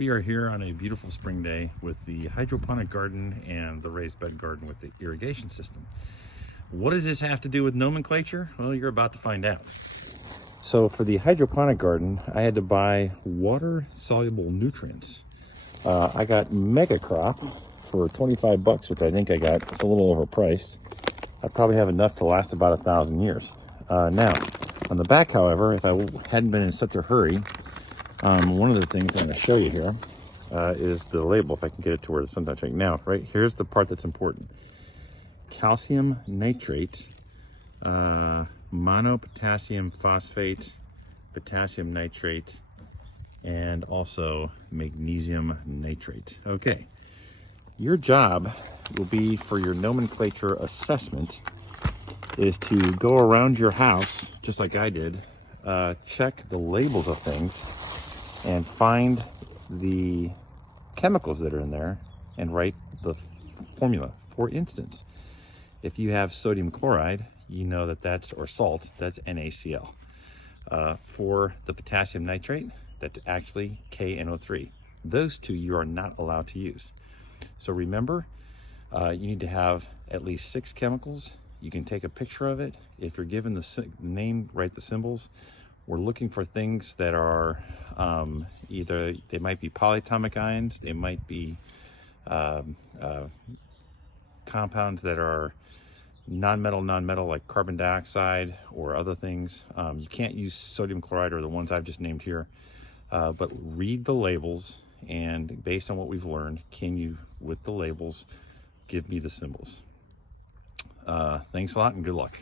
We are here on a beautiful spring day with the hydroponic garden and the raised bed garden with the irrigation system. What does this have to do with nomenclature? Well, you're about to find out. So for the hydroponic garden, I had to buy water-soluble nutrients. I got Mega Crop for 25 bucks, which I think I got. It's a little overpriced. I probably have enough to last about 1,000 years. Now, on the back, however, if I hadn't been in such a hurry, one of the things I'm going to show you here is the label, if I can get it to where the sun's not shining. Now, right here's the part that's important. Calcium nitrate, monopotassium phosphate, potassium nitrate, and also magnesium nitrate. Okay, your job will be for your nomenclature assessment is to go around your house, just like I did, check the labels of things and find the chemicals that are in there and write the formula. For instance, if you have sodium chloride, you know that that's, or salt, that's NaCl. For the potassium nitrate, that's actually KNO3. Those two you are not allowed to use. So remember, you need to have at least 6 chemicals. You can take a picture of it. If you're given the name, write the symbols. We're looking for things that are either, they might be polyatomic ions, they might be compounds that are non-metal like carbon dioxide or other things. You can't use sodium chloride or the ones I've just named here, but read the labels, and based on what we've learned, can you, with the labels, give me the symbols. Thanks a lot and good luck.